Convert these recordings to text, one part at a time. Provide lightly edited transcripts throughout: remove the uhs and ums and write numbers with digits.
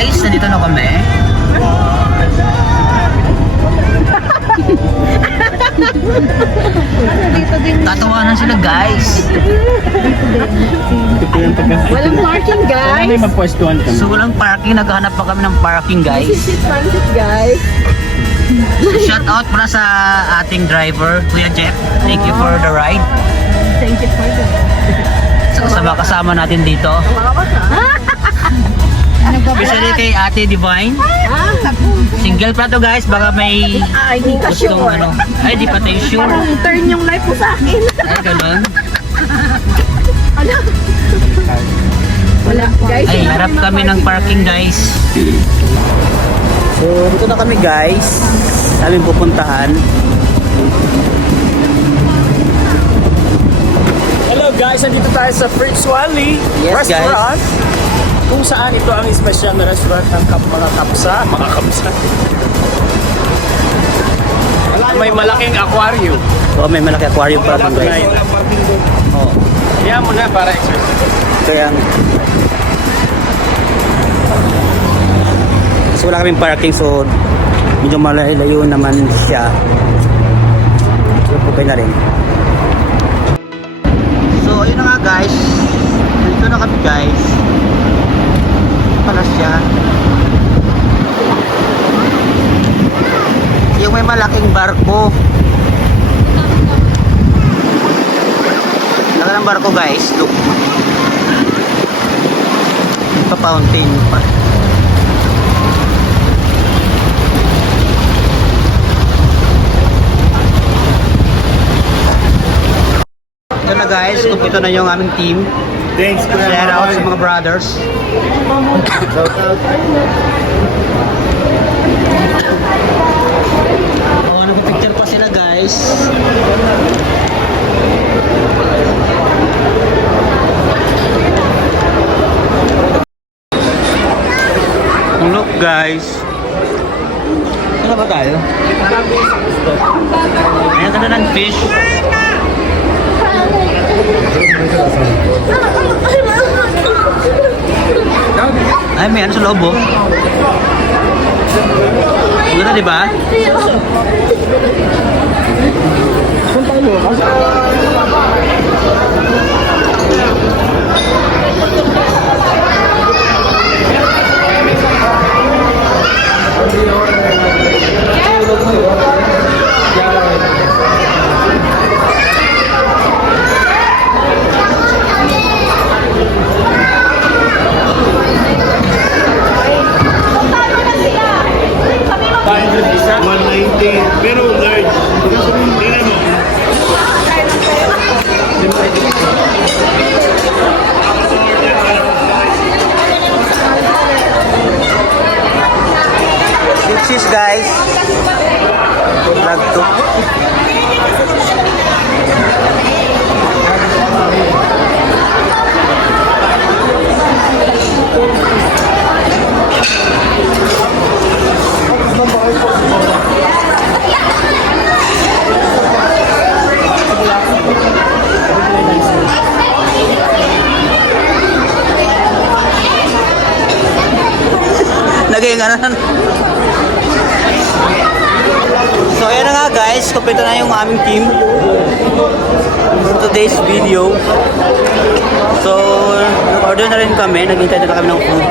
guys, nandito na kami. Tatawanan sila guys. Walang parking, guys. May magpwestuhan kami. So walang parking, naghahanap pa kami ng parking guys. This is transit, guys. Shout out pala sa ating driver, Kuya Jeff. Thank you for the ride. Thank you for that. Sa kasama natin dito. Especially kay Ate Divine. Single pa to guys, baka may Hindi ka gustong sure. ano. Ay, di pa tayo sure. Parang turn yung life mo sa akin. Ay, ganun. Wala, guys. Ay, harap kami ng parking guys. So, dito na kami guys. Aming pupuntahan. Hello guys, nandito tayo sa Fritz Wally Yes, Restaurant. Kung saan ito ang special na restaurant ng mga kapsa. Mga kapsa. May malaking aquarium. So, may malaki aquarium pa lang guys. Oh. Kaya mo na para exercise. Kaya so wala kaming parking, so medyo malayo naman siya. So okay na rin. So ayun na nga guys, dito na kami guys. Pala siya yung may malaking barko. Laki ng barko guys, look. Ito fountain pa. Ito na guys, ito na yung aming team. Thanks, Shout out sa mga brothers. Oh, nagpipicture pa sila guys. Look guys. Saan ba tayo? Ayan ka na ng fish. Ay, may ano sa loob oh. Ganda diba? Pero large. Tingnan mo. Six guys. Vlog to. Naging ano. So ayan na nga guys, kompleto na yung aming team today's video. So order na rin kami, naghintay na kami ng food.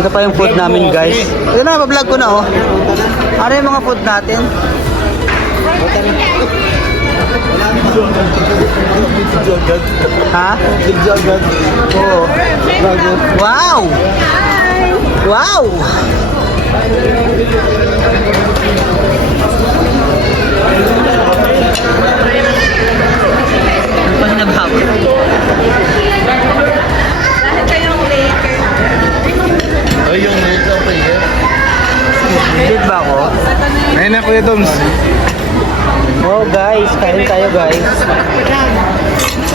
Ito pa yung food namin guys. Ito na, pa-vlog ko na oh. Ano yung mga food natin? Ha? Oo. Wow! Wow! Ano pa na ba?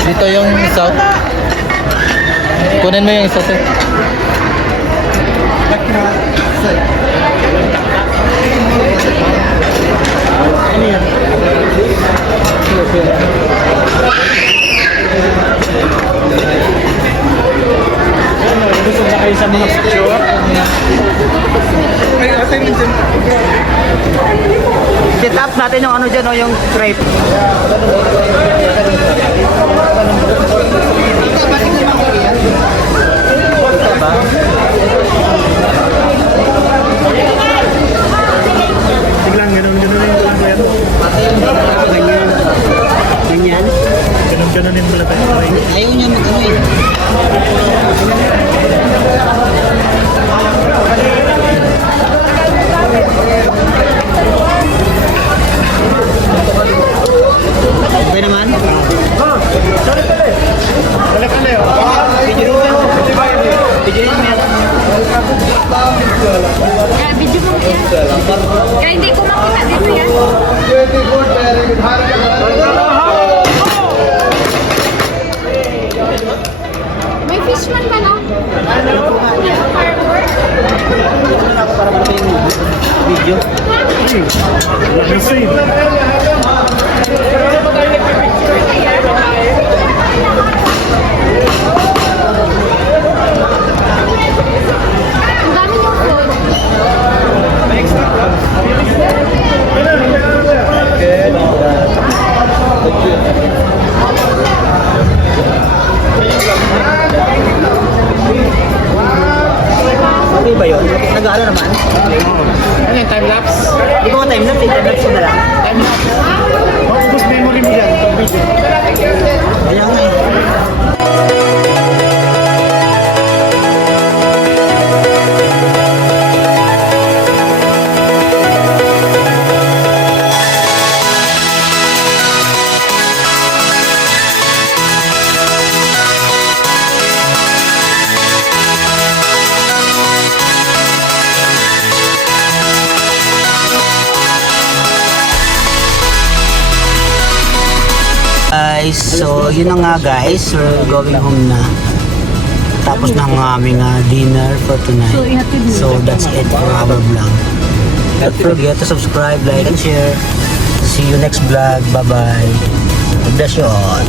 Dito yung south. Kunin mo yung isa, sir. Gusto na kayo sa mga picture? Set up natin yung ano dyan, yung crepe. Tiglang, ganun yung lang ko yan. Ganyan. Ganyan. Ganun yung pala tayo. Ayaw niya mag-ano eh. Okay naman? Kaya video mo yan. Kaya hindi ko makita dito yan. May fishman ba na? Para malaki yung video. Ang dami yung food. Okay ba yun? Nag-ano naman? Ano yung time-lapse? Hindi ko time-lapse, time-lapse ko na lang. Maubos memory mo yan. Itong video. Kaya nga eh. Guys, so yun na nga guys, we're going home na. Tapos na ang aming dinner for tonight. So that's it for our vlog. Don't forget to subscribe, like, and share. See you next vlog. Bye-bye. God bless you all.